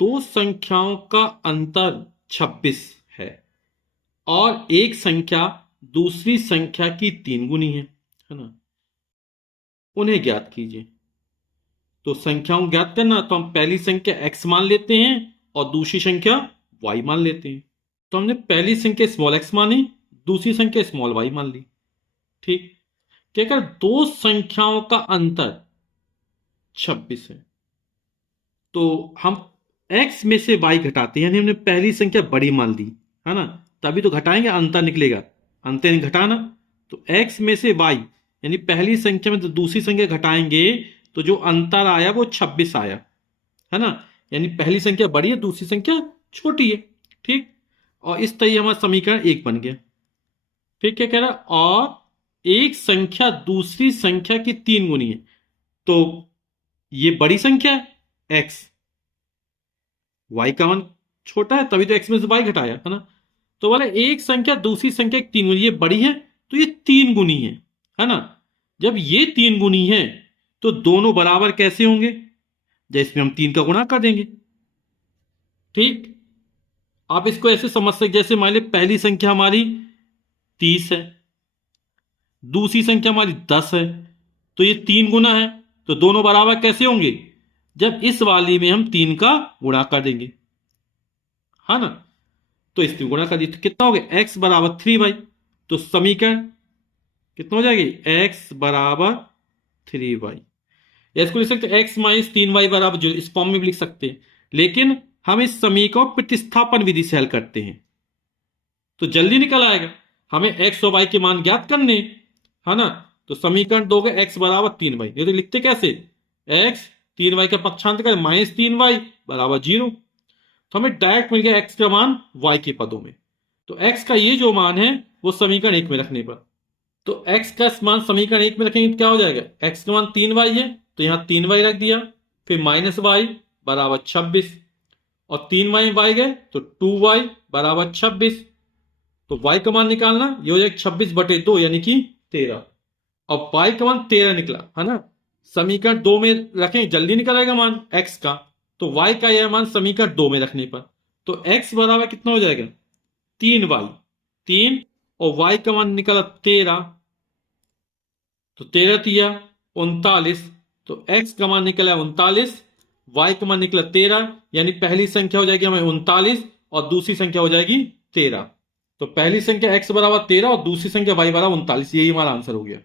दो संख्याओं का अंतर 26 है और एक संख्या दूसरी संख्या की 3 गुनी है ना, उन्हें ज्ञात कीजिए। तो संख्याओं को ज्ञात करना, तो हम पहली संख्या x मान लेते हैं और दूसरी संख्या y मान लेते हैं। तो हमने पहली संख्या स्मॉल x मानी, दूसरी संख्या स्मॉल y मान ली। ठीक, क्या कर दो संख्याओं का अंतर 26 है, तो हम x में से y घटाते हैं, यानी हमने पहली संख्या बड़ी मान ली है ना, तभी तो घटाएंगे, अंतर निकलेगा, अंतर नहीं घटाना। तो x में से y यानी पहली संख्या में तो दूसरी संख्या घटाएंगे तो जो अंतर आया वो 26 आया है ना, यानी पहली संख्या बड़ी है, दूसरी संख्या छोटी है। ठीक, और इस तरह हमारा समीकरण 1 बन गया। फिर क्या कह रहा, और एक संख्या दूसरी संख्या की 3 गुनी है, तो ये बड़ी संख्या है x, y का मान छोटा है तभी तो x में से y घटाया है ना। तो बोले एक संख्या दूसरी संख्या की 3 गुनी, ये बड़ी है तो ये 3 गुनी है ना। जब ये 3 गुनी है तो दोनों बराबर कैसे होंगे, जैसे हम 3 का गुणा कर देंगे। ठीक, आप इसको ऐसे समझ सकते, जैसे मान लीजिए पहली संख्या हमारी 30 है, दूसरी संख्या हमारी 10 है, तो ये 3 गुना है, तो दोनों बराबर कैसे होंगे, जब इस वाली में हम 3 का गुणा कर देंगे है ना। तो इसमें गुणा कर दिए तो कितना हो गया, x बराबर 3y। तो समीकरण कितना हो जाएगी, x बराबर 3y। इसको लिख सकते x माइनस 3y बराबर 0, इस फॉर्म में भी लिख सकते हैं, लेकिन हम इस समीकरण को प्रतिस्थापन विधि से हल करते हैं तो जल्दी निकल आएगा। हमें x और y के मान ज्ञात करने है ना। तो समीकरण दोगे x बराबर 3y, ये तो लिखते कैसे, x 3y का पक्षांतर कर माइनस 3y बराबर 0, तो हमें डायरेक्ट मिल गया x का मान y के पदों में। तो x का ये जो मान है वो समीकरण 1 में रखने पर, तो x का मान समीकरण 1 में रखेंगे तो क्या हो जाएगा, x का मान 3y है तो यहां 3y रख दिया, फिर माइनस y बराबर 26, और 3y में y गए तो 2y बराबर 26। तो y का मान निकालना, ये हो जाएगा 26/2 यानी कि 13, और y का मान 13 निकला है ना। समीकरण 2 में रखें, जल्दी निकल आएगा मान x का, तो y का यह मान समीकरण 2 में रखने पर, तो x बराबर कितना हो जाएगा 3y, 3 और y का मान निकला 13, तो 13 तिया 39, तो x का मान निकला 39, y का मान निकला 13, यानी पहली संख्या हो जाएगी हमें 39 और दूसरी संख्या हो जाएगी 13। तो पहली संख्या x बराबर 13 और दूसरी संख्या y बराबर 39, यही हमारा आंसर हो गया।